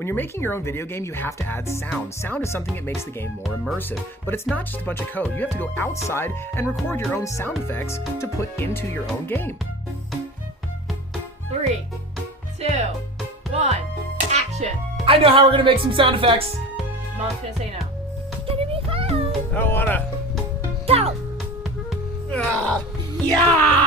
When you're making your own video game, you have to add sound. Sound is something that makes the game more immersive, but it's not just a bunch of code. You have to go outside and record your own sound effects to put into your own game. 3, 2, 1, action! I know how we're gonna make some sound effects. Mom's gonna say no. It's gonna be fun. I don't wanna. Go. Ah. Yeah!